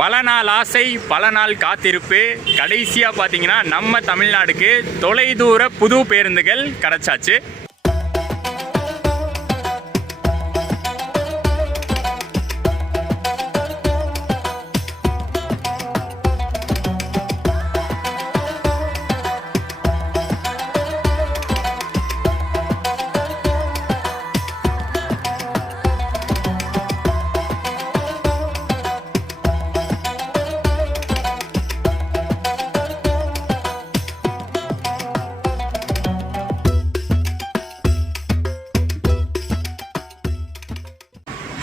பல நாள் ஆசை, பல நாள் காத்திருப்பு, கடைசியாக பார்த்தீங்கன்னா நம்ம தமிழ்நாடுக்கு தொலைதூர புது பேருந்துகள் கிடச்சாச்சு.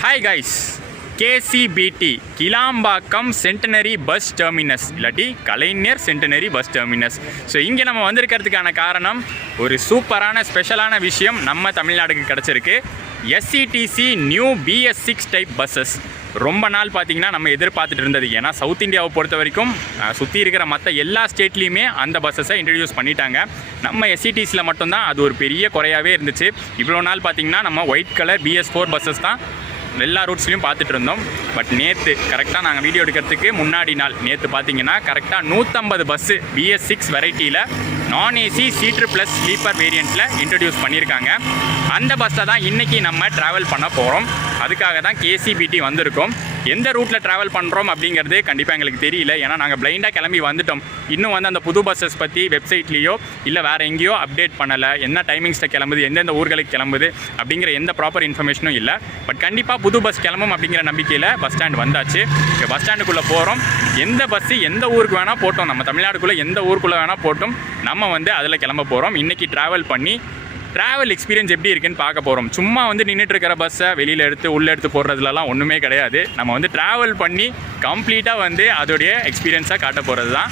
Hi guys, KCBT Kilambakkam centenary bus terminus இல்லாட்டி Kalaignar centenary bus terminus. So இங்கே நம்ம வந்திருக்கிறதுக்கான காரணம் ஒரு சூப்பரான ஸ்பெஷலான விஷயம் நம்ம தமிழ்நாடுக்கு கிடச்சிருக்கு. SCTC new BS6 type buses. ரொம்ப நாள் பார்த்திங்கன்னா நம்ம எதிர்பார்த்துட்டு இருந்தது. ஏன்னா சவுத் இந்தியாவை பொறுத்த வரைக்கும் சுற்றி இருக்கிற மற்ற எல்லா ஸ்டேட்லேயுமே அந்த பஸ்ஸஸை இன்ட்ரடியூஸ் பண்ணிட்டாங்க. நம்ம எஸ்சிடிசியில் மட்டும்தான் அது ஒரு பெரிய குறையாகவே இருந்துச்சு. இவ்வளோ நாள் பார்த்திங்கன்னா நம்ம ஒயிட் கலர் BS4 பஸ்ஸஸ் தான் எல்லா ரூட்ஸ்லையும் பார்த்துட்டு இருந்தோம். பட் நேற்று கரெக்டாக நாங்கள் வீடியோ எடுக்கிறதுக்கு முன்னாடி நாள் நேற்று பார்த்தீங்கன்னா கரெக்டாக 150 பஸ்ஸு BS6 வெரைட்டியில் non AC seater plus sleeper வேரியண்ட்டில் இன்ட்ரடியூஸ் பண்ணியிருக்காங்க. அந்த பஸ்ஸை தான் இன்றைக்கி நம்ம ட்ராவல் பண்ண போகிறோம். அதுக்காக தான் கேசிபிடி வந்திருக்கோம். எந்த ரூட்டில் ட்ராவல் பண்ணுறோம் அப்படிங்கிறது கண்டிப்பாக எங்களுக்கு தெரியல. ஏன்னா நாங்கள் பிளைண்டாக கிளம்பி வந்துட்டோம். இன்னும் வந்து அந்த புது பஸ்ஸஸ் பற்றி வெப்சைட்லேயோ இல்லை வேறு எங்கேயோ அப்டேட் பண்ணலை. என்ன டைமிங்ஸில் கிளம்புது, எந்தெந்த ஊர்களுக்கு கிளம்புது அப்படிங்கிற எந்த ப்ராப்பர் இன்ஃபர்மேஷனும் இல்லை. பட் கண்டிப்பாக புது பஸ் கிளம்பும் அப்படிங்கிற நம்பிக்கையில் பஸ் ஸ்டாண்ட் வந்தாச்சு. இப்போ பஸ் ஸ்டாண்டுக்குள்ளே போகிறோம். எந்த பஸ்ஸு எந்த ஊருக்கு வேணால் போட்டோம், நம்ம தமிழ்நாடுக்குள்ளே எந்த ஊருக்குள்ளே வேணால் போட்டோம், நம்ம வந்து அதில் கிளம்ப போகிறோம். இன்றைக்கி ட்ராவல் பண்ணி ட்ராவல் எக்ஸ்பீரியன்ஸ் எப்படி இருக்குன்னு பார்க்க போகிறோம். சும்மா வந்து நின்றுட்டு இருக்கிற பஸ்ஸை வெளியில் எடுத்து உள்ளே எடுத்து போடுறதுலலாம் ஒன்றுமே கிடையாது. நம்ம வந்து ட்ராவல் பண்ணி கம்ப்ளீட்டாக வந்து அதோடைய எக்ஸ்பீரியன்ஸாக காட்ட போகிறது தான்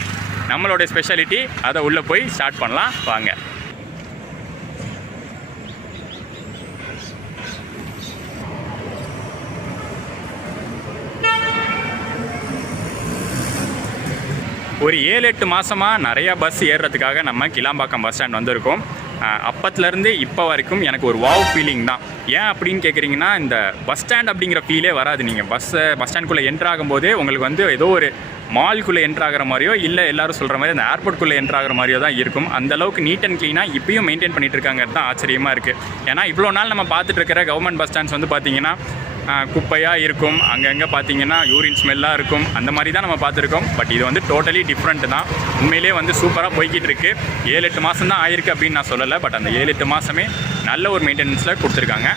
நம்மளோட ஸ்பெஷாலிட்டி. அதை உள்ளே போய் ஸ்டார்ட் பண்ணலாம் வாங்க. ஒரு 7-8 மாதமாக நிறையா பஸ் ஏறுறதுக்காக நம்ம கிளாம்பாக்கம் பஸ் ஸ்டாண்ட் வந்திருக்கோம். அப்பத்துலேருந்து இப்போ வரைக்கும் எனக்கு ஒரு வாவ் ஃபீலிங் தான். ஏன் அப்படின்னு கேட்குறீங்கன்னா, இந்த பஸ் ஸ்டாண்ட் அப்படிங்கிற ஃபீலே வராது. நீங்கள் பஸ் ஸ்டாண்ட்குள்ளே என்ட்ராகும்போதே உங்களுக்கு வந்து ஏதோ ஒரு மால்குள்ளே என்ட்ராகிற மாதிரியோ இல்லை எல்லோரும் சொல்கிற மாதிரி அந்த ஏர்போர்ட்குள்ளே என்ட்ராகிற மாதிரியோ தான் இருக்கும். அந்தளவுக்கு நீட் அண்ட் க்ளீனாக இப்பயும் மெயின்டைன் பண்ணிகிட்டு இருக்காங்கிறது தான் ஆச்சரியமாக இருக்குது. ஏன்னா இவ்வளோ நாள் நம்ம பார்த்துட்டு இருக்கிற கவர்மெண்ட் பஸ் ஸ்டாண்ட்ஸ் வந்து பார்த்திங்கன்னா குப்பையாக இருக்கும், அங்கங்கே பார்த்தீங்கன்னா யூரின் ஸ்மெல்லாக இருக்கும், அந்த மாதிரி தான் நம்ம பார்த்துருக்கோம். பட் இது வந்து டோட்டலி டிஃப்ரெண்ட் தான். உண்மையிலே வந்து சூப்பராக போய்கிட்டு இருக்குது. 7-8 மாதம் தான் ஆயிருக்கு அப்படின்னு நான் சொல்லலை. பட் அந்த 7-8 மாதமே நல்ல ஒரு மெயின்டெனன்ஸில் கொடுத்துருக்காங்க.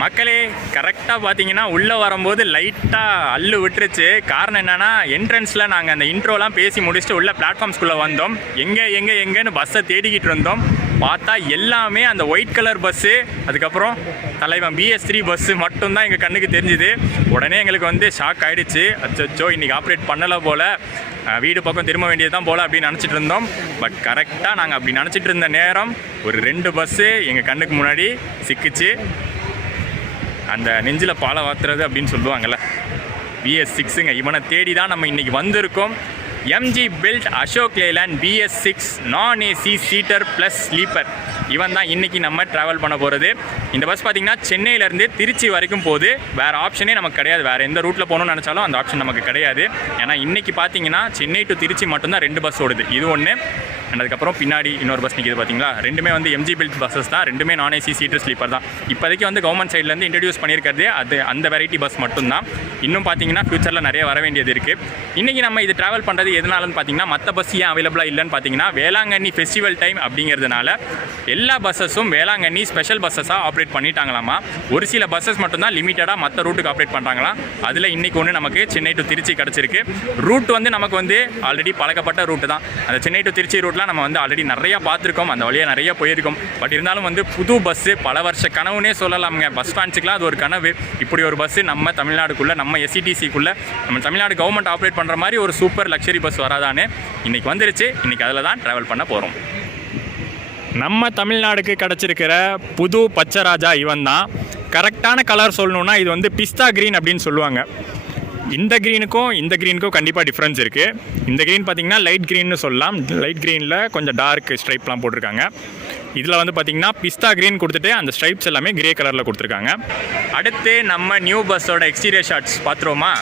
மக்களே, கரெக்டாக பார்த்தீங்கன்னா உள்ளே வரும்போது லைட்டாக அள்ளு விட்டுருச்சு. காரணம் என்னென்னா, என்ட்ரன்ஸில் நாங்கள் அந்த இன்ட்ரோலாம் பேசி முடிச்சுட்டு உள்ள பிளாட்ஃபார்ம்ஸ்குள்ளே வந்தோம். எங்கேன்னு பஸ்ஸை தேடிக்கிட்டு இருந்தோம். பார்த்தா எல்லாமே அந்த ஒயிட் கலர் பஸ்ஸு, அதுக்கப்புறம் தலைவன் BS3 பஸ்ஸு மட்டும்தான் எங்கள் கண்ணுக்கு தெரிஞ்சுது. உடனே எங்களுக்கு வந்து ஷாக் ஆகிடுச்சு. அச்சோ, இன்றைக்கி ஆப்ரேட் பண்ணலை போல், வீடு பக்கம் திரும்ப வேண்டியது தான் போல் அப்படின்னு நினச்சிட்டு இருந்தோம். பட் கரெக்டாக நாங்கள் அப்படி நினச்சிட்டு இருந்த நேரம் ஒரு 2 பஸ்ஸு எங்கள் கண்ணுக்கு முன்னாடி சிக்கிச்சு. அந்த நெஞ்சில் பாலை வாத்துறது அப்படின்னு சொல்லுவாங்கள்ல, BS6ங்க. இவனை தேடி தான் நம்ம இன்றைக்கி வந்திருக்கோம். MG build Ashok Layland BS6 நான் ஏசி சீட்டர் ப்ளஸ் ஸ்லீப்பர். இவன் தான் இன்றைக்கி நம்ம ட்ராவல் பண்ண போகிறது. இந்த பஸ் பார்த்திங்கன்னா சென்னையிலேருந்து திருச்சி வரைக்கும் போகுது. வேறு ஆப்ஷனே நமக்கு கிடையாது. வேறு எந்த ரூட்டில் போகணும்னு நினச்சாலும் அந்த ஆப்ஷன் நமக்கு கிடையாது. ஏன்னா இன்றைக்கி பார்த்திங்கன்னா சென்னை டு திருச்சி மட்டும்தான் 2 பஸ் ஓடுது. இது ஒன்று. அதுக்கப்புறம் பின்னாடி இன்னொரு பஸ் நிற்கிது பார்த்தீங்களா, ரெண்டுமே வந்து MG பில்ட் பஸ்ஸஸ் தான். ரெண்டுமே நான் ஏசி சீட்டர் ஸ்லீப்பர் தான். இப்போதைக்கு வந்து கவர்மெண்ட் சைட்லேருந்து இன்ட்ரடியூஸ் பண்ணியிருக்கிறது அந்த வெரைட்டி பஸ் மட்டும்தான். இன்னும் பார்த்தீங்கன்னா ஃபியூச்சரில் நிறைய வர வேண்டியது இருக்குது. இன்றைக்கி நம்ம இது ட்ராவல் பண்ணுறது எதனாலன்னு பார்த்தீங்கன்னா, மற்ற பஸ் ஏன் அவைலபிளாக இல்லைன்னு பார்த்தீங்கன்னா, வேளாங்கண்ணி ஃபெஸ்டிவல் டைம் அப்படிங்கிறதுனால எல்லா பஸ்ஸஸும் வேளாங்கண்ணி ஸ்பெஷல் பஸ்ஸஸாக ஆப்ரேட் பண்ணிட்டாங்களாமா. ஒரு சில பஸ்ஸஸ் மட்டும்தான் லிமிட்டடாக மற்ற ரூட்டுக்கு ஆப்ரேட் பண்ணுறாங்களாம். அதில் இன்றைக்கி ஒன்று நமக்கு சென்னை டு திருச்சி கிடச்சிருக்கு. ரூட் வந்து நமக்கு வந்து ஆல்ரெடி பழக்கப்பட்ட ரூட்டு தான். அந்த சென்னை டு திருச்சி ரூட்லாம் நம்ம வந்து ஆல்ரெடி நிறையா பார்த்துருக்கோம், அந்த வழியாக நிறைய போயிருக்கோம். பட் இருந்தாலும் வந்து புது பஸ்ஸு பல வருஷ கனவுனே சொல்லலாமுங்க. பஸ் ஃபேன்ஸுக்குலாம் அது ஒரு கனவு. இப்படி ஒரு பஸ்ஸு நம்ம தமிழ்நாடுக்குள்ளே, நம்ம எஸ்சிடிசிக்குள்ளே, நம்ம தமிழ்நாடு கவர்மெண்ட் ஆப்ரேட் பண்ணுற மாதிரி ஒரு சூப்பர் லக்ஸரி பஸ் வராதானே இன்றைக்கி வந்துருச்சு. இன்றைக்கி அதில் தான் ட்ராவல் பண்ண போகிறோம். நம்ம தமிழ்நாடுக்கு கிடச்சிருக்கிற புது பச்சராஜா இவன் தான். கரெக்டான கலர் சொல்லணுன்னா இது வந்து பிஸ்தா க்ரீன் அப்படின்னு சொல்லுவாங்க. இந்த க்ரீனுக்கும் கண்டிப்பாக டிஃப்ரென்ஸ் இருக்குது. இந்த க்ரீன் பார்த்திங்கன்னா லைட் க்ரீன்னு சொல்லலாம். லைட் க்ரீனில் கொஞ்சம் டார்க் ஸ்ட்ரைப்லாம் போட்டிருக்காங்க. இதில் வந்து பார்த்திங்கன்னா பிஸ்தா க்ரீன் கொடுத்துட்டு அந்த ஸ்ட்ரைப்ஸ் எல்லாமே கிரே கலரில் கொடுத்துருக்காங்க. அடுத்து நம்ம நியூ பஸ்ஸோட எக்ஸ்டீரியர் ஷாட்ஸ் பார்த்துருவோமா?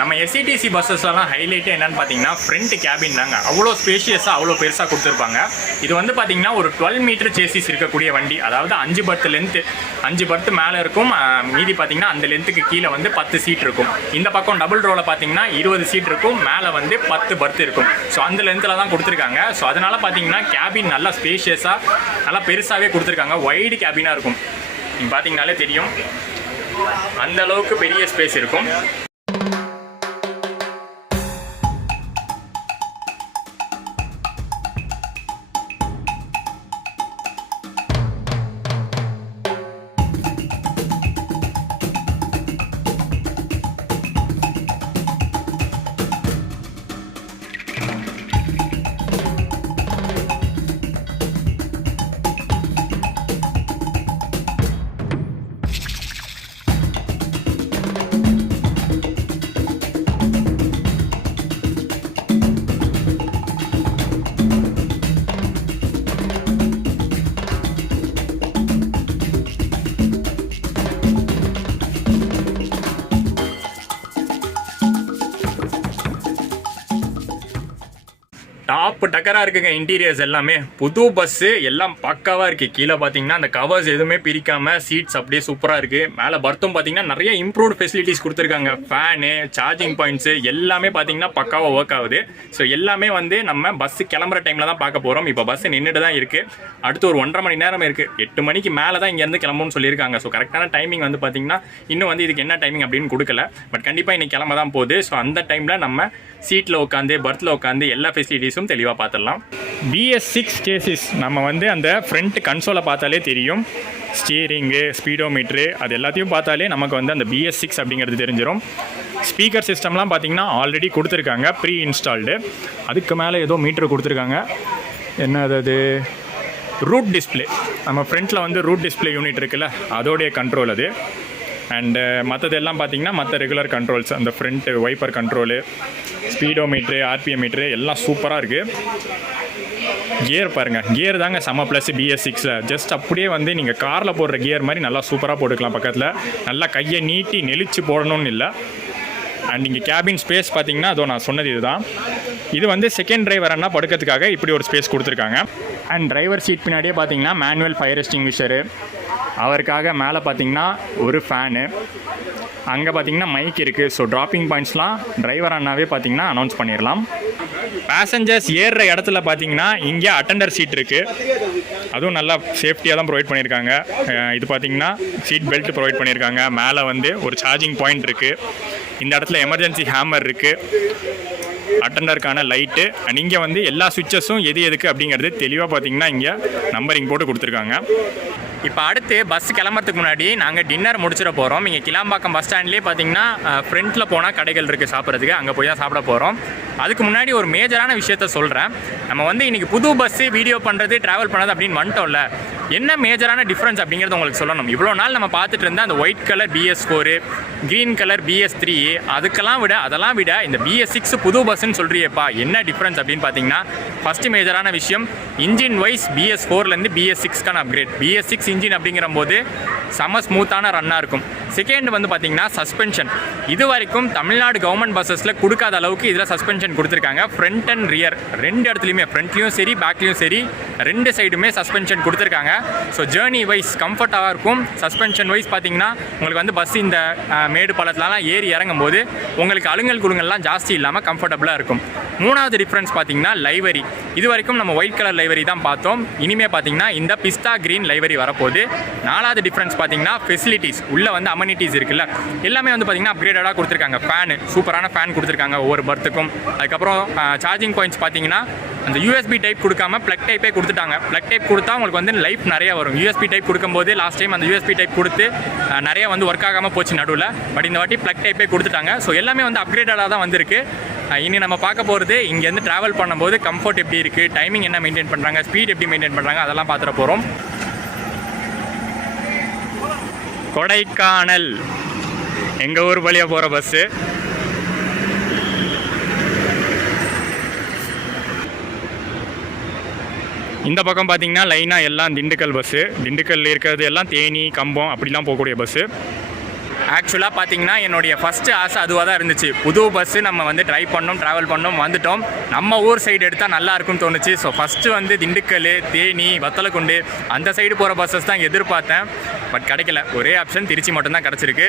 நம்ம எஸ்சிடிசி பஸ்ஸஸ்லாம் ஹைலைட்டே என்னன்னு பார்த்தீங்கன்னா ஃப்ரண்ட் கேபின் தாங்க. அவ்வளோ ஸ்பேஷியஸாக அவ்வளோ பெருசாக கொடுத்துருப்பாங்க. இது வந்து பார்த்தீங்கன்னா ஒரு 12 மீட்டர் சேசிஸ் இருக்கக்கூடிய வண்டி. அதாவது 5 பர்த் லென்த்து, 5 பர்த் மேலே இருக்கும். மீதி பார்த்தீங்கன்னா அந்த லென்த்துக்கு கீழே வந்து 10 சீட் இருக்கும். இந்த பக்கம் டபுள் ரோவில் பார்த்தீங்கன்னா 20 சீட் இருக்கும். மேலே வந்து 10 பர்த் இருக்கும். ஸோ அந்த லென்த்தில் தான் கொடுத்துருக்காங்க. ஸோ அதனால் பார்த்தீங்கன்னா கேபின் நல்லா ஸ்பேஷியஸாக நல்லா பெருசாகவே கொடுத்துருக்காங்க. வைடு கேபினாக இருக்கும். நீங்கள் பார்த்தீங்கனாலே தெரியும் அந்த அளவுக்கு பெரிய ஸ்பேஸ் இருக்கும். டாப் டக்கராக இருக்குங்க. இன்டீரியர்ஸ் எல்லாமே புது பஸ்ஸு எல்லாம் பக்காவாக இருக்குது. கீழே பார்த்தீங்கன்னா அந்த கவர்ஸ் எதுவுமே பிரிக்காமல் சீட்ஸ் அப்படியே சூப்பராக இருக்குது. மேலே பர்த்தும் பார்த்தீங்கன்னா நிறைய இம்ப்ரூவ்டு ஃபெசிலிட்டிஸ் கொடுத்துருக்காங்க. ஃபேனு, சார்ஜிங் பாயிண்ட்ஸு எல்லாமே பார்த்தீங்கன்னா பக்காவாக ஒர்க் ஆகுது. ஸோ எல்லாமே வந்து நம்ம பஸ்ஸு கிளம்புற டைமில் தான் பார்க்க போகிறோம். இப்போ பஸ்ஸு நின்றுட்டு தான் இருக்குது. அடுத்து ஒரு 1.5 மணி நேரம் இருக்குது. 8 மணிக்கு மேலே தான் இங்கேருந்து கிளம்புன்னு சொல்லியிருக்காங்க. ஸோ கரெக்டான டைமிங் வந்து பார்த்தீங்கன்னா இன்னும் வந்து இதுக்கு என்ன டைமிங் அப்படின்னு கொடுக்கல. பட் கண்டிப்பாக இன்னைக்கு கிளம்ப தான் போகுது. ஸோ அந்த டைமில் நம்ம சீட்டில் உட்காந்து பர்த்தில் உட்காந்து எல்லா ஃபெசிலிட்டிஸும் தெளிவாக பார்த்துடலாம். BS6 சேசிஸ் நம்ம வந்து அந்த ஃப்ரண்ட் கன்சோலை பார்த்தாலே தெரியும். ஸ்டீரிங்கு, ஸ்பீடோமீட்ரு அது எல்லாத்தையும் பார்த்தாலே நமக்கு வந்து அந்த BS6 அப்படிங்கிறது தெரிஞ்சிடும். ஸ்பீக்கர் சிஸ்டம்லாம் பார்த்திங்கன்னா ஆல்ரெடி கொடுத்துருக்காங்க, ப்ரீ இன்ஸ்டால்டு. அதுக்கு மேலே ஏதோ மீட்ரு கொடுத்துருக்காங்க. என்ன அது? Route display. நம்ம ஃப்ரண்ட்டில் வந்து ரூட் டிஸ்பிளே யூனிட் இருக்குல்ல, அதோடைய கண்ட்ரோல் அது. அண்டு மற்றதெல்லாம் பார்த்திங்கன்னா மற்ற ரெகுலர் கண்ட்ரோல்ஸ், அந்த front wiper control, speedometer, RPM metre எல்லாம் சூப்பராக இருக்குது. கியர் பாருங்கள், கியர் தாங்க செம்ம ப்ளஸ் BS6. ஜஸ்ட் அப்படியே வந்து நீங்கள் காரில் போடுற கியர் மாதிரி நல்லா சூப்பராக போட்டுக்கலாம். பக்கத்தில் நல்லா கையை நீட்டி நெளிச்சு போடணும்னு இல்லை. அண்ட் இங்கே கேபின் ஸ்பேஸ் பார்த்தீங்கன்னா அதோ நான் சொன்னது இதுதான். இது வந்து செகண்ட் டிரைவர்னா படுக்கிறதுக்காக இப்படி ஒரு ஸ்பேஸ் கொடுத்துருக்காங்க. அண்ட் டிரைவர் சீட் பின்னாடியே பார்த்தீங்கன்னா மேனுவல் ஃபயர் எக்ஸ்டிங்விஷரு, அவருக்காக மேலே பார்த்தீங்கன்னா ஒரு ஃபேனு, அங்கே பார்த்தீங்கன்னா மைக் இருக்குது. ஸோ ட்ராப்பிங் பாயிண்ட்ஸ்லாம் டிரைவர் அண்ணாவே பார்த்தீங்கன்னா அனௌன்ஸ் பண்ணிடலாம். பேசஞ்சர்ஸ் ஏறுற இடத்துல பார்த்தீங்கன்னா இங்கே அட்டெண்டர் சீட் இருக்குது. அதுவும் நல்லா சேஃப்டியாக தான் ப்ரொவைட் பண்ணியிருக்காங்க. இது பார்த்தீங்கன்னா சீட் பெல்ட் ப்ரொவைட் பண்ணியிருக்காங்க. மேலே வந்து ஒரு சார்ஜிங் பாயிண்ட் இருக்குது. இந்த இடத்துல எமர்ஜென்சி ஹேமர் இருக்குது, அட்டெண்டருக்கான லைட்டு. அண்ட் இங்கே வந்து எல்லா சுவிட்சஸும் எது எதுக்கு அப்படிங்கிறது தெளிவாக பார்த்தீங்கன்னா இங்கே நம்பரிங் போட்டு கொடுத்துருக்காங்க. இப்போ அடுத்து பஸ் கிளம்புறதுக்கு முன்னாடி நாங்கள் டின்னர் முடிச்சிட போகிறோம். இங்கே கிளாம்பாக்கம் பஸ் ஸ்டாண்ட்லேயே பார்த்தீங்கன்னா ஃப்ரண்ட்டில் போனால் கடைகள் இருக்குது சாப்பிட்றதுக்கு, அங்கே போய் தான் சாப்பிட போகிறோம். அதுக்கு முன்னாடி ஒரு மேஜரான விஷயத்த சொல்கிறேன். நம்ம வந்து இன்றைக்கி புது பஸ்ஸு வீடியோ பண்ணுறது, ட்ராவல் பண்ணுறது அப்படின்னு வந்துட்டோம்ல. என்ன மேஜரான டிஃப்ரென்ஸ் அப்படிங்கிறது உங்களுக்கு சொல்லணும். இவ்வளோ நாள் நம்ம பார்த்துட்டு இருந்த அந்த white colour BS4, green colour BS3, அதெல்லாம் விட இந்த BS6 புது பஸ்ஸுன்னு சொல்கிறியப்பா, என்ன டிஃப்ரென்ஸ் அப்படின்னு பார்த்தீங்கன்னா, ஃபஸ்ட்டு மேஜரான விஷயம் இன்ஜின் வைஸ் BS4லேருந்து BS6க்கான அப்கிரேட். BS6 இன்ஜின் அப்படிங்கிற போது செம ஸ்மூத்தான ரன்னாக இருக்கும். செகண்ட் வந்து பார்த்தீங்கன்னா சஸ்பென்ஷன். இது வரைக்கும் தமிழ்நாடு கவர்மெண்ட் பஸ்ஸஸில் கொடுக்காத அளவுக்கு இதில் சஸ்பென்ஷன் கொடுத்துருக்காங்க. ஃப்ரண்ட் அண்ட் ரியர் ரெண்டு இடத்துலையுமே, ஃப்ரண்ட்லேயும் சரி பேக்லேயும் சரி, ரெண்டு சைடுமே சஸ்பென்ஷன் கொடுத்துருக்காங்க. ஸோ ஜேர்னி வைஸ் கம்ஃபர்ட்டாக இருக்கும். சஸ்பென்ஷன் வைஸ் பார்த்தீங்கன்னா உங்களுக்கு வந்து பஸ் இந்த மேடு பள்ளத்துலலாம் ஏறி இறங்கும் போது உங்களுக்கு அலுங்கல் குலுங்கல்லாம் ஜாஸ்தி இல்லாமல் கம்ஃபர்டபுளாக இருக்கும். மூணாவது டிஃப்ரென்ஸ் பார்த்தீங்கன்னா லைவரி. இது வரைக்கும் நம்ம ஒயிட் கலர் லைவரி தான் பார்த்தோம். இனிமேல் பார்த்தீங்கன்னா இந்த பிஸ்தா க்ரீன் லைவரி வரப்போகுது. நாலாவது டிஃப்ரென்ஸ் பார்த்தீங்கன்னா ஃபெசிலிட்டிஸ். உள்ளே வந்து அமெனிட்டிஸ் இருக்குல்ல, எல்லாமே வந்து பார்த்தீங்கன்னா அப்கிரேடடாக கொடுத்துருக்காங்க. ஃபேனு, சூப்பரான ஃபேன் கொடுத்துருக்காங்க ஒவ்வொரு பர்த்துக்கும். அதுக்கப்புறம் சார்ஜிங் பாயிண்ட்ஸ் பார்த்தீங்கன்னா அந்த USB டைப் கொடுக்காம ப்ளக் டைப்பே கொடுத்துட்டாங்க. ப்ளக் டைப் கொடுத்தா உங்களுக்கு வந்து லைஃப் நிறையா வரும். USB டைப் கொடுக்கும்போது லாஸ்ட் டைம் அந்த USB டைப் கொடுத்து நிறைய வந்து ஒர்க் ஆகாமல் போச்சு நடுவில். பட் இந்த வாட்டி ப்ளக் டைப்பே கொடுத்துட்டாங்க. ஸோ எல்லாமே வந்து அப்கிரேடடாக தான் வந்திருக்கு. இனி நம்ம பார்க்க போகிறது இங்கேருந்து ட்ராவல் பண்ணும்போது கம்ஃபர்ட் எப்படி இருக்குது, டைமிங் என்ன மெயின்டைன் பண்ணுறாங்க, ஸ்பீட் எப்படி மெயின்டைன் பண்ணுறாங்க, அதெல்லாம் பார்த்துட போகிறோம். கொடைக்கானல் எங்கள் ஊர் வழியாக போகிற பஸ்ஸு. இந்த பக்கம் பார்த்தீங்கன்னா லைனாக எல்லாம் திண்டுக்கல் பஸ்ஸு. திண்டுக்கல்ல இருக்கிறது எல்லாம் தேனி, கம்பம் அப்படிலாம் போகக்கூடிய பஸ்ஸு. ஆக்சுவலாக பார்த்தீங்கன்னா என்னுடைய ஃபஸ்ட்டு ஆசை அதுவாக தான் இருந்துச்சு. புது பஸ்ஸு நம்ம வந்து ட்ரைவ் பண்ணோம், ட்ராவல் பண்ணோம், வந்துட்டோம். நம்ம ஊர் சைடு எடுத்தால் நல்லா இருக்கும்னு தோணுச்சு. ஸோ ஃபஸ்ட்டு வந்து திண்டுக்கல், தேனி, வத்தலக்குண்டு அந்த சைடு போகிற பஸ்ஸஸ் தான் எதிர்பார்த்தேன். பட் கிடைக்கல. ஒரே ஆப்ஷன் திருச்சி மட்டும்தான் கிடச்சிருக்கு.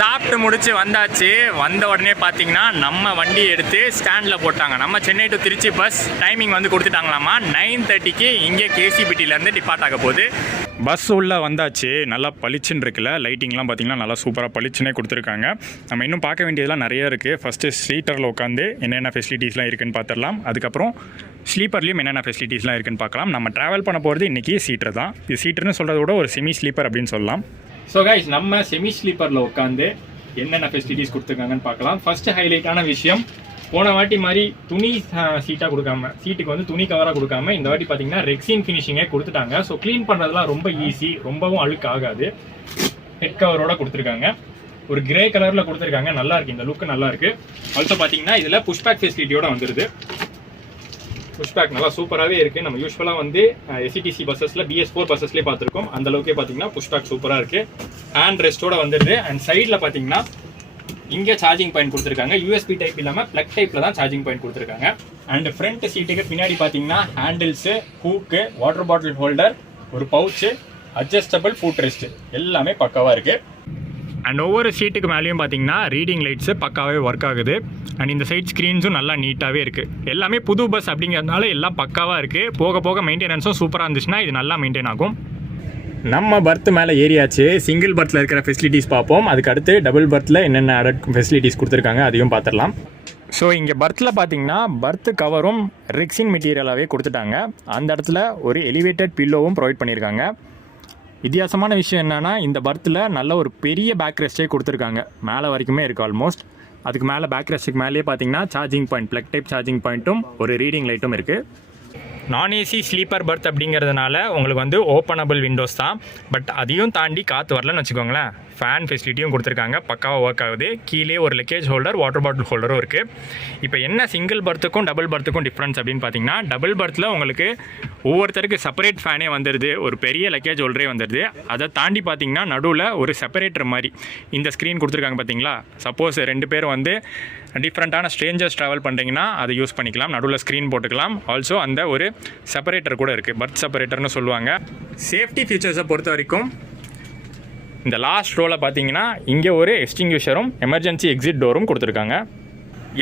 சாப்பிட்டு முடிச்சு வந்தாச்சு. வந்த உடனே பார்த்தீங்கன்னா நம்ம வண்டி எடுத்து ஸ்டாண்டில் போட்டாங்க. நம்ம Chennai to Trichy bus timing வந்து கொடுத்துட்டாங்களாமா. 9:30க்கு இங்கே KCPTலேருந்து டிபார்ட் ஆக போகுது. பஸ் உள்ளே வந்தாச்சு. நல்லா பளிச்சுன்னு இருக்குல்ல, லைட்டிங்லாம் பார்த்தீங்கன்னா நல்லா சூப்பராக பளிச்சுன்னே கொடுத்துருக்காங்க. நம்ம இன்னும் பார்க்க வேண்டியதெல்லாம் நிறைய இருக்குது. ஃபஸ்ட்டு சீட்டரில் உட்காந்து என்னென்ன ஃபெசிலிட்டிஸ்லாம் இருக்குதுன்னு பார்த்துடலாம். அதுக்கப்புறம் ஸ்லீப்பர்லேயும் என்னென்ன ஃபெசிலிட்டிஸ்லாம் இருக்குதுன்னு பார்க்கலாம். நம்ம ட்ராவல் பண்ண போகிறது இன்றைக்கி சீட்டர் தான். இது சீட்டர்னு சொல்கிறத விட ஒரு செமி ஸ்லீப்பர் அப்படின்னு சொல்லலாம். ஸோ கைஸ், நம்ம செமி ஸ்லீப்பரில் உட்காந்து என்னென்ன ஃபெசிலிட்டிஸ் கொடுத்துருக்காங்கன்னு பார்க்கலாம். ஃபஸ்ட்டு ஹைலைட்டான விஷயம், போன வாட்டி மாதிரி துணி சீட்டாக கொடுக்காம, சீட்டுக்கு வந்து துணி கவராக கொடுக்காம இந்த வாட்டி பார்த்தீங்கன்னா ரெக்ஸின் ஃபினிஷிங்கே கொடுத்துட்டாங்க. ஸோ க்ளீன் பண்ணுறதுலாம் ரொம்ப ஈஸி, ரொம்பவும் அழுக்கு ஆகாது. ஹெட் கவரோட கொடுத்துருக்காங்க. ஒரு கிரே கலரில் கொடுத்துருக்காங்க. நல்லா இருக்குது, இந்த லுக்கு நல்லா இருக்குது. ஆல்சோ பார்த்தீங்கன்னா இதில் புஷ்பேக் ஃபெசிலிட்டியோட வந்துடுது. புஷ்பேக் நல்லா சூப்பராகவே இருக்குது. நம்ம யூஸ்வலாக வந்து SCTC பஸ்ஸஸில் BS4 பஸ்ஸஸ்லேயே பார்த்துருக்கோம். அந்தளவுக்கே பார்த்தீங்கன்னா புஷ்பேக் சூப்பராக இருக்குது. ஹேண்ட் ரெஸ்ட்டோட வந்துடுது. அண்ட் சைடில் பார்த்தீங்கன்னா இங்கே சார்ஜிங் பாயிண்ட் கொடுத்துருக்காங்க. USB டைப் இல்லாமல் ப்ளக் டைப்பில் தான் சார்ஜிங் பாயிண்ட் கொடுத்துருக்காங்க. அண்ட் ஃப்ரண்ட் சீட்டுக்கு பின்னாடி பார்த்தீங்கன்னா handles, hook, water bottle holder, ஒரு பவுச்சு, அட்ஜஸ்டபிள் ஃபுட் ரெஸ்ட் எல்லாமே பக்காவாக இருக்குது. அண்ட் ஒவ்வொரு சீட்டுக்கு மேலேயும் பார்த்தீங்கன்னா ரீடிங் லைட்ஸு பக்காவே ஒர்க் ஆகுது. அண்ட் இந்த சைட் ஸ்க்ரீன்ஸும் நல்லா நீட்டாகவே இருக்குது. எல்லாமே புது பஸ் அப்படிங்கிறதுனால எல்லாம் பக்காவாக இருக்குது. போக போக மெயின்டெனன்ஸும் சூப்பராக இருந்துச்சுன்னா இது நல்லா மெயின்டைன் ஆகும். நம்ம பர்த்து மேலே ஏறியாச்சு. சிங்கிள் பர்த்தில் இருக்கிற ஃபெசிலிட்டிஸ் பார்ப்போம். அதுக்கு அடுத்து டபுள் பர்த்தில் என்னென்ன அடட் ஃபெசிலிட்டிஸ் கொடுத்துருக்காங்க அதையும் பார்த்துடலாம். ஸோ இங்கே பர்த்தில் பார்த்தீங்கன்னா பர்த்து கவரும் ரெக்ஸின் மெட்டீரியலாகவே கொடுத்துட்டாங்க. அந்த இடத்துல ஒரு எலிவேட்டட் பில்லோவும் ப்ரொவைட் பண்ணியிருக்காங்க. வித்தியாசமான விஷயம் என்னென்னா இந்த பர்த்தில் நல்ல ஒரு பெரிய பேக் ரெஸ்ட்டே கொடுத்துருக்காங்க. மேலே வரைக்குமே இருக்குது ஆல்மோஸ்ட். அதுக்கு மேலே பேக் ரெஸ்ட்டுக்கு மேலேயே பார்த்தீங்கன்னா charging point, plug type charging பாயிண்ட்டும் ஒரு ரீடிங் லைட்டும் இருக்குது. நான் ஏசி ஸ்லீப்பர் பர்த் அப்படிங்கிறதுனால உங்களுக்கு வந்து ஓப்பனபிள் விண்டோஸ் தான். பட் அதையும் தாண்டி காற்று வரலன்னு வச்சுக்கோங்களேன். ஃபேன் ஃபெசிலிட்டியும் கொடுத்துருக்காங்க, பக்காவாக ஒர்க் ஆகுது. கீழே ஒரு லக்கேஜ் ஹோல்டர், வாட்டர் பாட்டில் ஹோல்டரும் இருக்குது. இப்போ என்ன சிங்கிள் பர்த்துக்கும் டபுள் பர்த்துக்கும் டிஃப்ரென்ஸ் அப்படின்னு பார்த்தீங்கன்னா, டபுள் பர்த்தில் உங்களுக்கு ஒவ்வொருத்தருக்கு செப்பரேட் ஃபேனே வந்துடுது, ஒரு பெரிய லக்கேஜ் ஹோல்டரே வந்துடுது. அதை தாண்டி பார்த்தீங்கன்னா நடுவில் ஒரு செப்பரேட்டர் மாதிரி இந்த ஸ்க்ரீன் கொடுத்துருக்காங்க பார்த்தீங்களா. சப்போஸ் 2 பேர் வந்து டிஃப்ரெண்ட்டான ஸ்ட்ரேஞ்சர்ஸ் ட்ராவல் பண்ணுறீங்கன்னா அதை யூஸ் பண்ணிக்கலாம், நடுவில் ஸ்க்ரீன் போட்டுக்கலாம். ஆல்சோ அந்த ஒரு செப்பரேட்டர் கூட இருக்குது, பர்த் செப்பரேட்டர்னு சொல்லுவாங்க. சேஃப்டி ஃபீச்சர்ஸை பொறுத்த வரைக்கும் இந்த லாஸ்ட் ரோவில் பார்த்தீங்கன்னா இங்கே ஒரு எக்ஸ்டிங்யூஷரும் எமர்ஜென்சி எக்ஸிட் டோரும் கொடுத்துருக்காங்க.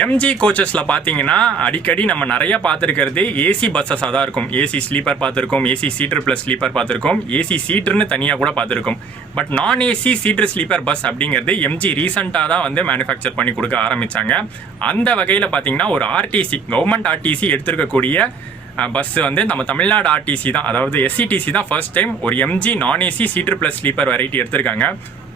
எம்ஜி கோச்சஸில் பார்த்தீங்கன்னா அடிக்கடி நம்ம நிறைய பார்த்துருக்கிறது ஏசி பஸ்ஸஸாக தான் இருக்கும். ஏசி ஸ்லீப்பர் பார்த்துருக்கோம், ஏசி சீட்டர் ப்ளஸ் ஸ்லீப்பர் பார்த்துருக்கோம், ஏசி சீட்டர்னு தனியாக கூட பார்த்துருக்கோம். பட் நான் ஏசி சீட்டர் ஸ்லீப்பர் பஸ் அப்படிங்கிறது எம்ஜி ரீசெண்டாக தான் வந்து மேனுஃபேக்சர் பண்ணி கொடுக்க ஆரம்பித்தாங்க. அந்த வகையில் பார்த்தீங்கன்னா ஒரு ஆர்டிசி, கவர்மெண்ட் ஆர்டிசி எடுத்திருக்கக்கூடிய பஸ் வந்து நம்ம தமிழ்நாடு ஆர்டிசி தான், அதாவது எஸ்சிடிசி தான் ஃபர்ஸ்ட் டைம் ஒரு எம்ஜி நான் AC seater plus sleeper variety எடுத்திருக்காங்க.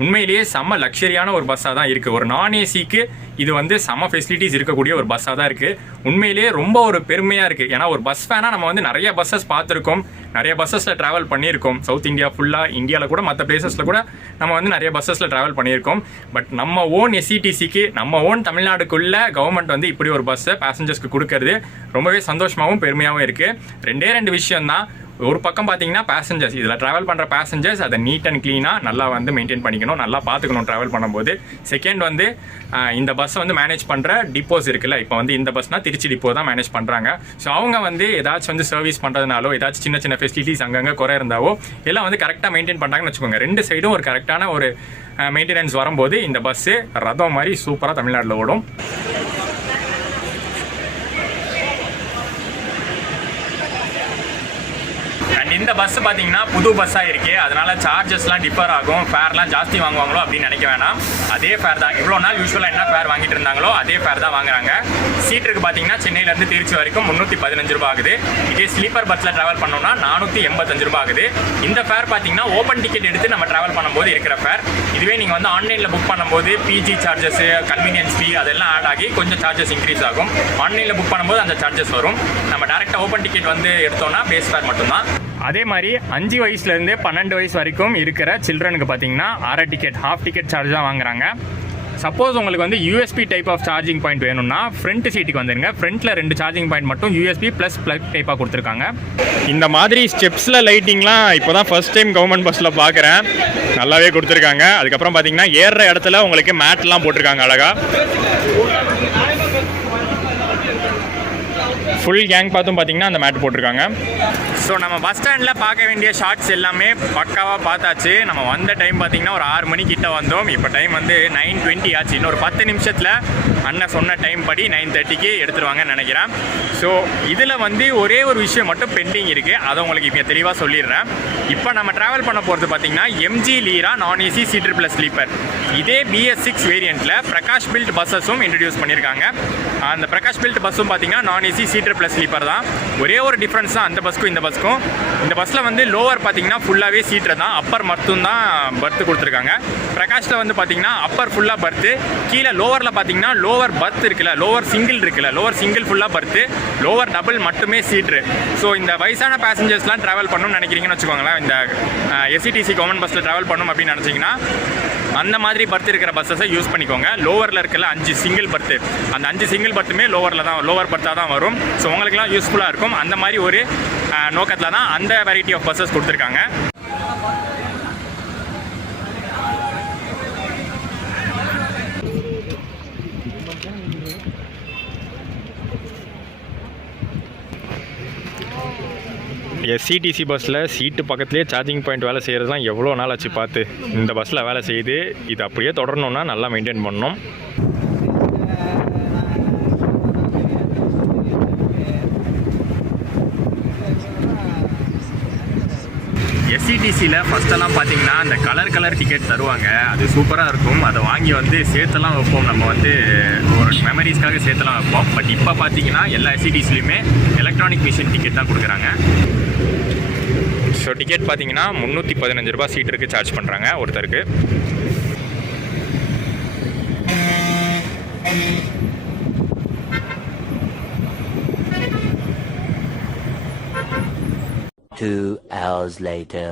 உண்மையிலேயே செம்ம லக்ஸரியான ஒரு பஸ்ஸாக தான் இருக்குது. ஒரு நான் ஏசிக்கு இது வந்து செம்ம ஃபெசிலிட்டிஸ் இருக்கக்கூடிய ஒரு பஸ்ஸாக தான் இருக்குது. உண்மையிலேயே ரொம்ப ஒரு பெருமையாக இருக்குது. ஏன்னா ஒரு பஸ் ஃபேனாக நம்ம வந்து நிறைய பஸ்ஸஸ் பார்த்துருக்கோம், நிறைய பஸ்ஸஸில் ட்ராவல் பண்ணியிருக்கோம். சவுத் இந்தியா ஃபுல்லாக, இந்தியாவில் கூட மற்ற பிளேசஸில் கூட நம்ம வந்து நிறைய பஸ்ஸஸில் ட்ராவல் பண்ணியிருக்கோம். பட் நம்ம ஓன் எஸ்சிடிசிக்கு, நம்ம ஓன் தமிழ்நாடுக்குள்ளே கவர்மெண்ட் வந்து இப்படி ஒரு பஸ்ஸை பேசஞ்சர்ஸ்க்கு கொடுக்கறது ரொம்பவே சந்தோஷமாகவும் பெருமையாகவும் இருக்குது. ரெண்டு விஷயம் தான். ஒரு பக்கம் பார்த்தீங்கன்னா பேசஞ்சர்ஸ், இதில் ட்ராவல் பண்ணுற பேசஞ்சர்ஸ் அதை நீட் அண்ட் க்ளீனாக நல்லா வந்து மெயின்டைன் பண்ணிக்கணும், நல்லா பார்த்துக்கணும் ட்ராவல் பண்ணும்போது. செகண்ட் வந்து இந்த பஸ்ஸை வந்து மேனேஜ் பண்ணுற டிப்போஸ் இருக்குல்ல, இப்போ வந்து இந்த பஸ்னால் திருச்சி டிப்போ தான் மேனேஜ் பண்ணுறாங்க. ஸோ அவங்க வந்து ஏதாச்சும் வந்து சர்வீஸ் பண்ணுறதுனாலோ, ஏதாச்சும் சின்ன சின்ன ஃபெசிலிட்டிஸ் அங்கங்கே குறை இருந்தாவோ எல்லாம் வந்து கரெக்டாக மெயின்டைன் பண்ணுறாங்கன்னு வச்சுக்கோங்க. ரெண்டு சைடும் ஒரு கரெக்டான ஒரு மெயின்டெனன்ஸ் வரும்போது இந்த பஸ்ஸு ரதம் மாதிரி சூப்பராக தமிழ்நாட்டில் ஓடும். இந்த பஸ் பார்த்தீங்கன்னா புது பஸ்ஸாக இருக்குது, அதனால சார்ஜஸ்லாம் டிஃபர் ஆகும், ஃபேர்லாம் ஜாஸ்தி வாங்குவாங்களோ அப்படின்னு நினைக்க வேணாம். அதே ஃபேர் தான், இவ்வளோ நாள் யூஸ்வலாக என்ன ஃபேர் வாங்கிட்டு இருந்தாங்களோ அதே ஃபேர் தான் வாங்குறாங்க. சீட்டுக்கு பார்த்தீங்கன்னா சென்னையிலேருந்து திருச்சி வரைக்கும் 315 ரூபா ஆகுது. இதே ஸ்லீப்பர் பஸ்ஸில் ட்ராவல் பண்ணோம்னா 485 ரூபா ஆகுது. இந்த ஃபேர் பார்த்தீங்கன்னா ஓப்பன் டிக்கெட் எடுத்து நம்ம ட்ராவல் பண்ணும்போது இருக்கிற ஃபேர். இதுவே நீங்கள் வந்து ஆன்லைனில் புக் பண்ணும்போது பிஜி சார்ஜஸ், கன்வீனியன்ஸ் ஃபீ அதெல்லாம் ஆட் ஆகி கொஞ்சம் சார்ஜஸ் இன்க்ரீஸ் ஆகும். ஆன்லைனில் புக் பண்ணும்போது அந்த சார்ஜஸ் வரும். நம்ம டேரெக்டாக ஓப்பன் டிக்கெட் வந்து எடுத்தோம்னா பேஸ் ஃபேர் மட்டும்தான். அதே மாதிரி 5 வயசுலேருந்து 12 வயசு வரைக்கும் இருக்கிற சில்ட்ரனுக்கு பார்த்தீங்கன்னா அரை டிக்கெட், ஹாஃப் டிக்கெட் சார்ஜ் தான் வாங்குறாங்க. சப்போஸ் உங்களுக்கு வந்து USB type of charging point வேணும்னா ஃப்ரண்ட் சீட்டுக்கு வந்துடுங்க. ஃப்ரண்ட்டில் 2 சார்ஜிங் பாயிண்ட் மட்டும் யூஎஸ்பி ப்ளஸ் ப்ளக் டைப்பாக கொடுத்துருக்காங்க. இந்த மாதிரி ஸ்டெப்ஸில் லைட்டிங்லாம் இப்போ தான் ஃபர்ஸ்ட் டைம் கவர்மெண்ட் பஸ்ஸில் பார்க்குறேன், நல்லாவே கொடுத்துருக்காங்க. அதுக்கப்புறம் பார்த்தீங்கன்னா ஏறுற இடத்துல உங்களுக்கு மேட்லாம் போட்டிருக்காங்க அழகாக. ஃபுல் கேங் பார்த்தும் பார்த்தீங்கன்னா அந்த மேட் போட்டிருக்காங்க. ஸோ நம்ம பஸ் ஸ்டாண்டில் பார்க்க வேண்டிய ஷார்ட்ஸ் எல்லாமே பக்காவாக பார்த்தாச்சு. நம்ம வந்த டைம் பார்த்தீங்கன்னா ஒரு 6 மணிக்கிட்ட வந்தோம். இப்போ டைம் வந்து 9:20 ஆச்சு. இன்னொரு 10 நிமிஷத்தில் அண்ணன் சொன்ன டைம் படி 9:30க்கு எடுத்துருவாங்கன்னு நினைக்கிறேன். ஸோ இதில் வந்து ஒரே ஒரு விஷயம் மட்டும் பெண்டிங் இருக்குது, அதை உங்களுக்கு இப்போ தெளிவாக சொல்லிடுறேன். இப்போ நம்ம ட்ராவல் பண்ண போகிறது பார்த்தீங்கன்னா எம்ஜி லீரா நான் ஏசி சீட்டர் ப்ளஸ் ஸ்லீப்பர். இதே BS6 வேரியண்ட்டில் பிரகாஷ் பில்ட் பஸ்ஸஸும் இன்ட்ரடியூஸ் பண்ணியிருக்காங்க. அந்த பிரகாஷ் பில்ட் பஸ்ஸும் பார்த்தீங்கன்னா நான் ஏசி சீட்டர் ப்ளஸ் ஸ்லீப்பர் தான். ஒரே ஒரு டிஃப்ரென்ஸ் தான் அந்த பஸ்க்கும் இந்த பஸ்க்கும். இந்த பஸ்ஸில் வந்து லோவர் பார்த்தீங்கன்னா ஃபுல்லாகவே சீட்டர் தான், அப்பர் மட்டும் தான் பர்த்து கொடுத்துருக்காங்க. பிரகாஷில் வந்து பார்த்தீங்கன்னா அப்பர் ஃபுல்லாக பர்த்து, கீழே லோவரில் பார்த்தீங்கன்னா லோவர் பர்த் இருக்குல்ல, லோவர் சிங்கிள் ஃபுல்லாக பர்த்து, லோவர் டபுள் மட்டுமே சீட்ரு. ஸோ இந்த வயசான பேசஞ்சர்ஸ்லாம் ட்ராவல் பண்ணணும்னு நினைக்கிறீங்கன்னு வச்சுக்கோங்களேன், இந்த எஸ்சிடிசி கவர்மெண்ட் பஸ்ஸில் ட்ராவல் பண்ணணும் அப்படின்னு நினச்சிங்கன்னா அந்த மாதிரி பர்த் இருக்கிற பஸ்ஸஸை யூஸ் பண்ணிக்கோங்க. லோவரில் இருக்கல 5 சிங்கிள் பர்த்து, அந்த 5 சிங்கிள் பர்த்துமே லோவர் பர்த்தாக தான் வரும். ஸோ உங்களுக்குலாம் யூஸ்ஃபுல்லாக இருக்கும். அந்த மாதிரி ஒரு நோக்கத்தில் தான் அந்த வெரைட்டி ஆஃப் பஸ்ஸஸ் கொடுத்துருக்காங்க. எஸ்சிடிசி பஸ்ஸில் சீட்டு பக்கத்துலேயே சார்ஜிங் பாயிண்ட் வேலை செய்கிறதுலாம் எவ்வளோ நாள் ஆச்சு பார்த்து. இந்த பஸ்ஸில் வேலை செய்யுது, இது அப்படியே தொடரணுன்னா நல்லா மெயின்டைன் பண்ணணும். எஸ்சிடிசியில் ஃபஸ்ட்டெல்லாம் பார்த்தீங்கன்னா அந்த கலர் டிக்கெட் தருவாங்க, அது சூப்பராக இருக்கும். அதை வாங்கி வந்து சேர்த்தெல்லாம் வைப்போம், நம்ம வந்து ஒரு மெமரிஸ்க்காக சேர்த்தெல்லாம் வைப்போம். பட் இப்போ பார்த்தீங்கன்னா எல்லா எஸ்சிடிசிலையுமே எலக்ட்ரானிக் மிஷின் டிக்கெட் தான் கொடுக்குறாங்க. ஸோ டிக்கெட் பார்த்தீங்கன்னா 315 ரூபா சீட்டுக்கு சார்ஜ் பண்ணுறாங்க ஒருத்தருக்கு. Two hours later.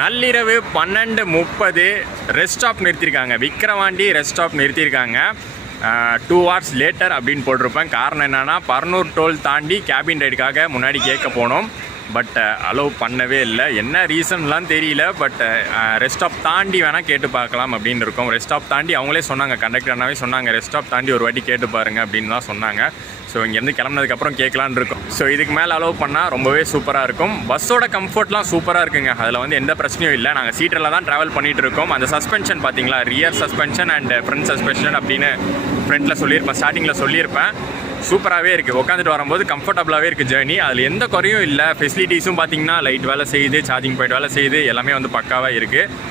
நள்ளிரவு 12:30 ரெஸ்ட் ஸ்டாப் நிறுத்தியிருக்காங்க, விக்கிரவாண்டி ரெஸ்ட் ஸ்டாப் நிறுத்தியிருக்காங்க. 2 hours லேட்டர் அப்படின்னு போட்டிருப்பேன். காரணம் என்னென்னா பர்னூர் டோல் தாண்டி கேபின் ரைடுக்காக முன்னாடி கேட்க போனோம். பட் அலோவ் பண்ணவே இல்லை. என்ன ரீசன்லாம் தெரியல. பட் ரெஸ்ட் ஸ்டாப் தாண்டி வேணால் கேட்டு பார்க்கலாம் அப்படின்னு இருக்கோம். ரெஸ்ட் ஸ்டாப் தாண்டி அவங்களே சொன்னாங்க, கண்டக்டர் அண்ணாவே சொன்னாங்க, ரெஸ்ட் ஸ்டாப் தாண்டி ஒரு வாட்டி கேட்டு பாருங்க அப்படின்னு தான் சொன்னாங்க. ஸோ இங்கேருந்து கிளம்புனதுக்கப்புறம் கேட்கலான்னு இருக்கும். ஸோ இதுக்கு மேலே அலோவ் பண்ணால் ரொம்பவே சூப்பராக இருக்கும். பஸ்ஸோட கம்ஃபர்ட்லாம் சூப்பராக இருக்குங்க. அதில் வந்து எந்த பிரச்சனையும் இல்லை. நாங்கள் சீட்டில் தான் ட்ராவல் பண்ணிகிட்டு இருக்கோம். அந்த சஸ்பென்ஷன் பார்த்தீங்களா, rear suspension and front suspension அப்படின்னு ஃப்ரண்ட்டில் சொல்லியிருப்பேன், ஸ்டார்டிங்கில் சொல்லியிருப்பேன். சூப்பராகவே இருக்குது. உட்காந்துட்டு வரும்போது கம்ஃபர்டபுளாகவே இருக்குது ஜேர்னி. அதில் எந்த குறையும் இல்லை. ஃபெசிலிட்டிஸும் பார்த்தீங்கன்னா லைட் வேலை செய்யுது, சார்ஜிங் பாயிண்ட் வேலை செய்யுது, எல்லாமே வந்து பக்காவாக இருக்குது.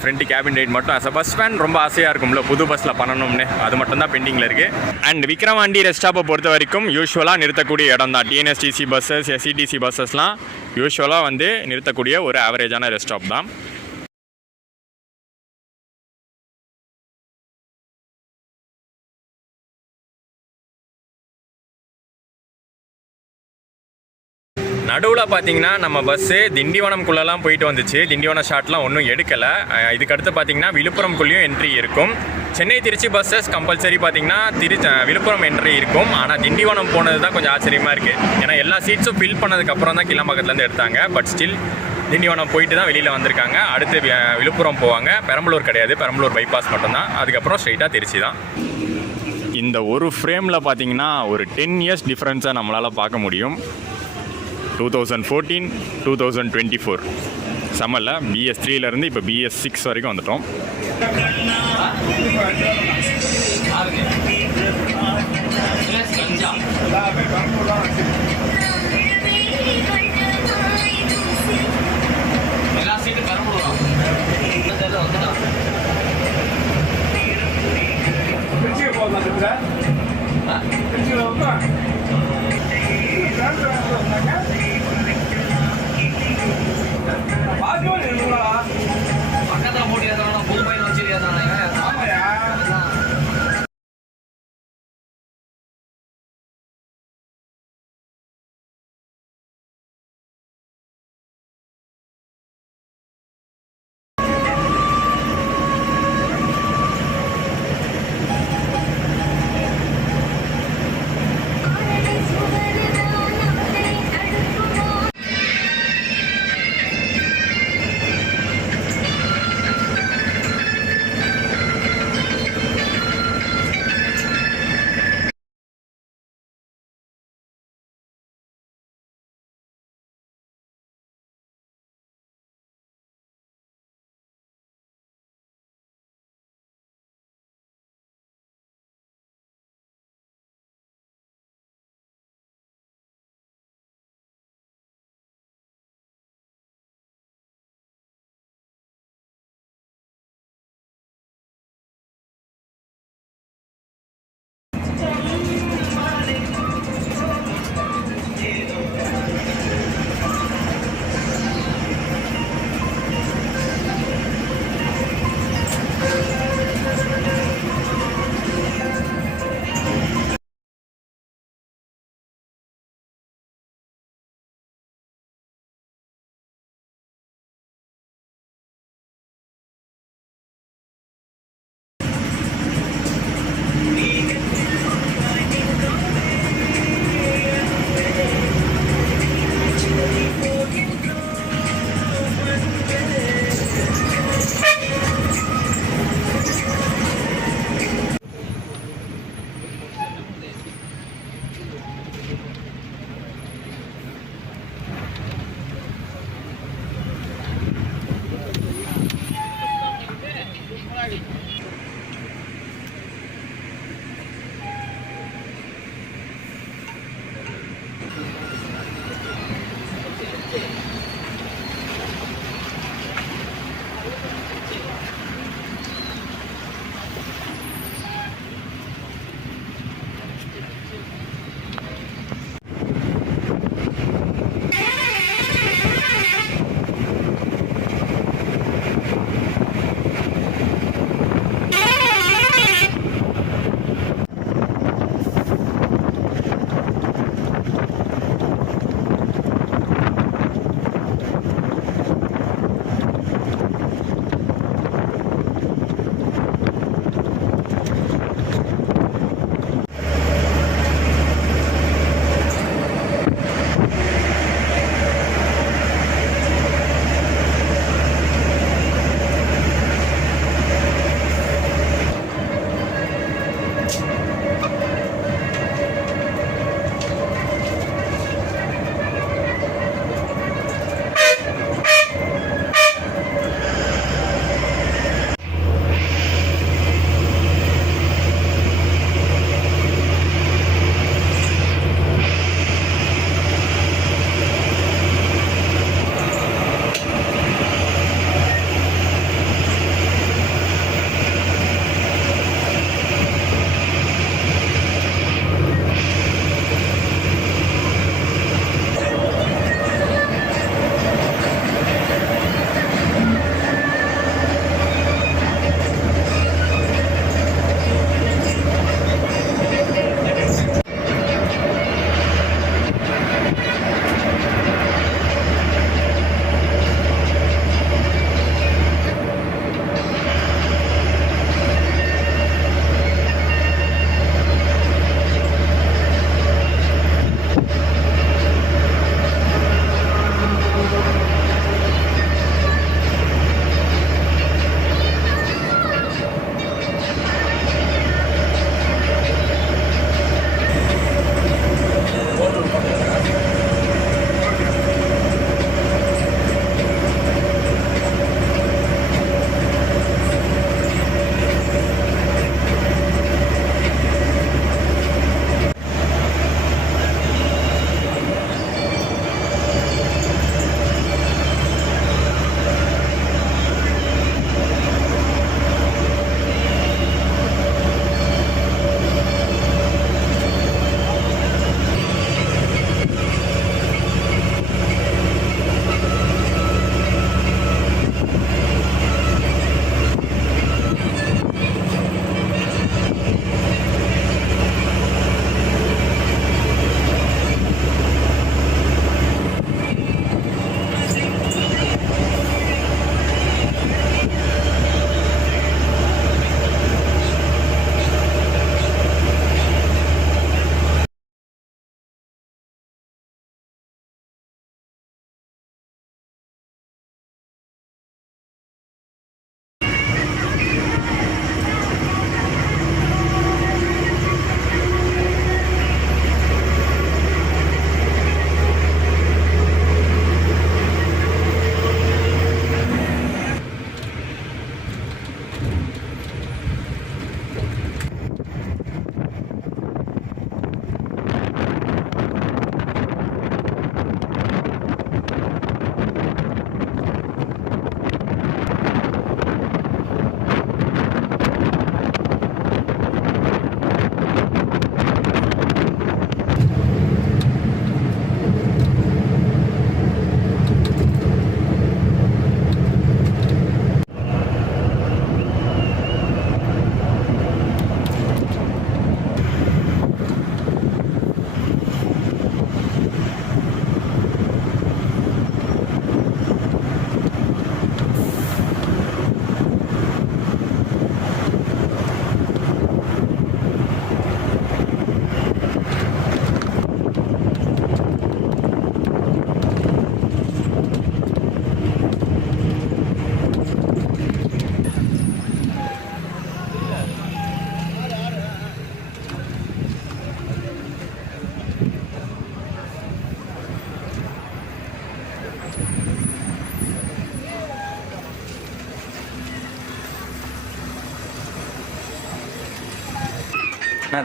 ஃப்ரண்ட் கேபின் ரைட் மட்டும் அஸ் அ பஸ் ஃபேன் ரொம்ப ஆசையாக இருக்கும்ல புது பஸ்ஸில் பண்ணணும்னு, அது மட்டும் தான் பெண்டிங்கில் இருக்குது. அண்ட் விக்ரவாண்டி ரெஸ்ட் ஸ்டாப்பை பொறுத்த வரைக்கும் யூஸ்வலாக நிறுத்தக்கூடிய இடம் தான். டிஎன்எஸ்டிசி பஸ்ஸஸ், எஸ்சிடிசி பஸ்ஸஸ்லாம் யூஸ்வலாக வந்து நிறுத்தக்கூடிய ஒரு ஆவரேஜான ரெஸ்ட் ஸ்டாப் தான். நடுவில் பார்த்தீங்கன்னா நம்ம பஸ்ஸு திண்டிவனம்குள்ளெல்லாம் போயிட்டு வந்துச்சு. திண்டிவனம் ஷார்ட்லாம் ஒன்றும் எடுக்கலை. இதுக்கடுத்து பார்த்தீங்கன்னா விழுப்புரம்குள்ளேயும் என்ட்ரி இருக்கும். சென்னை திருச்சி பஸ்ஸஸ் கம்பல்சரி பார்த்தீங்கன்னா விழுப்புரம் என்ட்ரி இருக்கும். ஆனால் திண்டிவனம் போனது தான் கொஞ்சம் ஆச்சரியமாக இருக்குது. ஏன்னா எல்லா சீட்ஸும் ஃபில் பண்ணதுக்கப்புறம் தான் கிளம்பக்கத்துலேருந்து எடுத்தாங்க. பட் ஸ்டில் திண்டிவனம் போயிட்டு தான் வெளியில் வந்திருக்காங்க. அடுத்து விழுப்புரம் போவாங்க. பெரம்பலூர் கிடையாது, பெரம்பலூர் பைபாஸ் மட்டும்தான். அதுக்கப்புறம் ஸ்ட்ரைட்டாக திருச்சி தான். இந்த ஒரு ஃப்ரேமில் பார்த்தீங்கன்னா ஒரு 10 இயர்ஸ் டிஃப்ரென்ஸை நம்மளால் பார்க்க முடியும். 2014, 2024 சம்மரில் BS3லேருந்து இப்போ BS6 வரைக்கும் வந்துட்டோம். எல்லா சீட்டும் பக்கத்தில் போட்டி புது பையன் வச்சிருக்காங்க.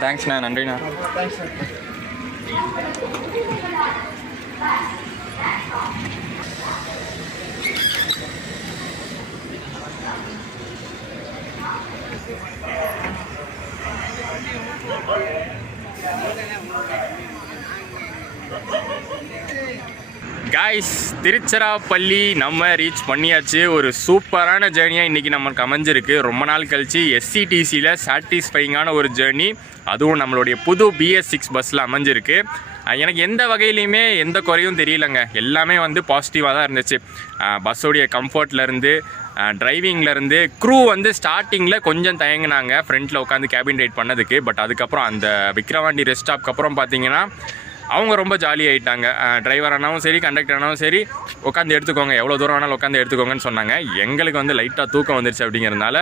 தேங்க்ஸ்ண்ணா, நன்றிண்ணா. Thanks sir. காய்ஸ், திருச்சிராப்பள்ளி நம்ம ரீச் பண்ணியாச்சு. ஒரு சூப்பரான ஜேர்னியாக இன்றைக்கி நமக்கு அமைஞ்சிருக்கு. ரொம்ப நாள் கழித்து எஸ்சிடிசியில் சாட்டிஸ்ஃபைங்கான ஒரு ஜேர்னி, அதுவும் நம்மளுடைய புது BS6 பஸ்ஸில் அமைஞ்சிருக்கு. எனக்கு எந்த வகையிலையுமே எந்த குறையும் தெரியலங்க. எல்லாமே வந்து பாசிட்டிவாக தான் இருந்துச்சு. பஸ்ஸோடைய கம்ஃபர்ட்லேருந்து, டிரைவிங்லேருந்து, க்ரூ வந்து ஸ்டார்டிங்கில் கொஞ்சம் தயங்கினாங்க ஃப்ரண்ட்டில் உட்காந்து கேபின் ரைட் பண்ணதுக்கு. பட் அதுக்கப்புறம் அந்த விக்ரவாண்டி ரெஸ்ட் ஸ்டாப்க்கு அப்புறம் பார்த்தீங்கன்னா அவங்க ரொம்ப ஜாலி ஆகிட்டாங்க. டிரைவர் ஆனாலும் சரி, கண்டக்டர் ஆனாலும் சரி, உட்காந்து எடுத்துக்கோங்க, எவ்வளோ தூரம் வேணாலும் உட்காந்து எடுத்துக்கோங்கன்னு சொன்னாங்க. எங்களுக்கு வந்து லைட்டாக தூக்கம் வந்துருச்சு. அப்படிங்கிறதுனால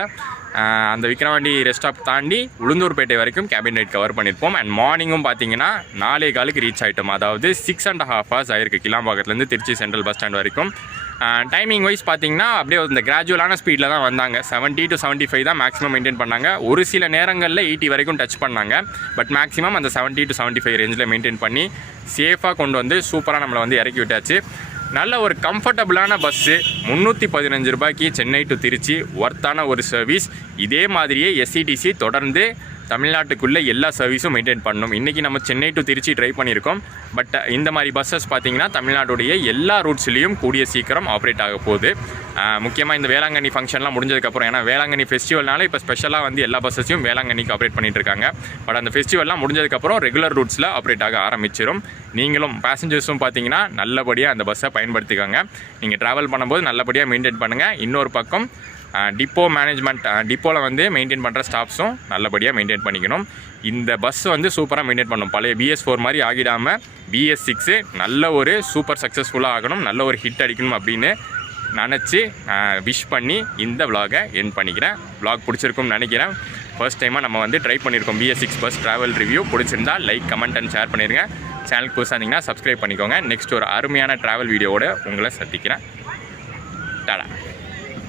அந்த விக்ரவாண்டி ரெஸ்ட் ஸ்டாப் தாண்டி உளுந்தூர்பேட்டை வரைக்கும் கேபின் ரைட் கவர் பண்ணியிருப்போம். அண்ட் மார்னிங்கும் பார்த்தீங்கன்னா 4:15 ரீச் ஆகிட்டோம். அதாவது 6.5 hours ஆயிருக்கு கிளாம்பாக்கத்துலேருந்து திருச்சி சென்ட்ரல் பஸ் ஸ்டாண்ட் வரைக்கும். டைமிங் வைஸ் பார்த்தீங்கன்னா அப்படியே இந்த கிராஜுவலான ஸ்பீடில் தான் வந்தாங்க. 70 to 75 தான் மேக்ஸிமம் மெயின்டைன் பண்ணாங்க. ஒரு சில நேரங்களில் 80 வரைக்கும் டச் பண்ணாங்க. பட் மேக்ஸிமம் அந்த 70 to 75 ரேஞ்சில் மெயின்டைன் பண்ணி சேஃபாக கொண்டு வந்து சூப்பராக நம்மளை வந்து இறக்கி விட்டாச்சு. நல்ல ஒரு கம்ஃபர்டபுளான பஸ்ஸு. 315 ரூபாய்க்கு சென்னை டு திருச்சி ஒர்த்தான ஒரு சர்வீஸ். இதே மாதிரியே எஸ்சிடிசி தொடர்ந்து தமிழ்நாட்டுக்குள்ளே எல்லா சர்வீஸும் மெயின்டைன் பண்ணணும். இன்றைக்கி நம்ம சென்னை டு திருச்சி ட்ரை பண்ணியிருக்கோம். பட் இந்த மாதிரி பஸ்ஸஸ் பார்த்திங்கன்னா தமிழ்நாட்டுடைய எல்லா ரூட்ஸ்லேயும் கூடிய சீக்கிரம் ஆப்ரேட் ஆக போகுது. முக்கியமாக இந்த வேளாங்கண்ணி ஃபங்க்ஷன்லாம் முடிஞ்சதுக்கப்புறம், ஏன்னா வேளாங்கண்ணி ஃபெஸ்டிவல்னால இப்போ ஸ்பெஷலாக வந்து எல்லா பஸ்ஸஸையும் வேளாங்கண்ணிக்கு ஆப்ரேட் பண்ணிகிட்ருக்காங்க. பட் அந்த ஃபெஸ்டிவல்லாம் முடிஞ்சதுக்கப்புறம் ரெகுலர் ரூட்ஸில் ஆப்ரேட் ஆக ஆரம்பிச்சிடும். நீங்களும் பேசஞ்சர்ஸும் பார்த்தீங்கன்னா நல்லபடியாக அந்த பஸ்ஸை பயன்படுத்திக்கோங்க. நீங்கள் ட்ராவல் பண்ணும்போது நல்லபடியாக மெயின்டைன் பண்ணுங்கள். இன்னொரு பக்கம் டிப்போ மேனேஜ்மெண்ட், டிப்போவில் வந்து மெயின்டைன் பண்ணுற ஸ்டாஃப்ஸும் நல்லபடியாக மெயின்டைன் பண்ணிக்கணும். இந்த பஸ் வந்து சூப்பராக மெயின்டைன் பண்ணணும். பழைய BS4 மாதிரி ஆகிடாமல் BS6 நல்ல ஒரு சூப்பர் சக்ஸஸ்ஃபுல்லாக ஆகணும், நல்ல ஒரு ஹிட் அடிக்கணும் அப்படின்னு நினச்சி விஷ் பண்ணி இந்த விலாகை எண்ட் பண்ணிக்கிறேன். விலாக் பிடிச்சிருக்கும்னு நினைக்கிறேன். ஃபர்ஸ்ட் டைமாக நம்ம வந்து ட்ரை பண்ணியிருக்கோம் BS6 பஸ் ட்ராவல் ரிவ்யூ. பிடிச்சிருந்தா லைக், கமெண்ட் அண்ட் ஷேர் பண்ணிடுங்க. சேனலுக்கு புதுசாக இருந்தீங்கன்னா சப்ஸ்கிரைப் பண்ணிக்கோங்க. நெக்ஸ்ட் ஒரு அருமையான ட்ராவல் வீடியோவோட உங்களை சந்திக்கிறேன். டாடா.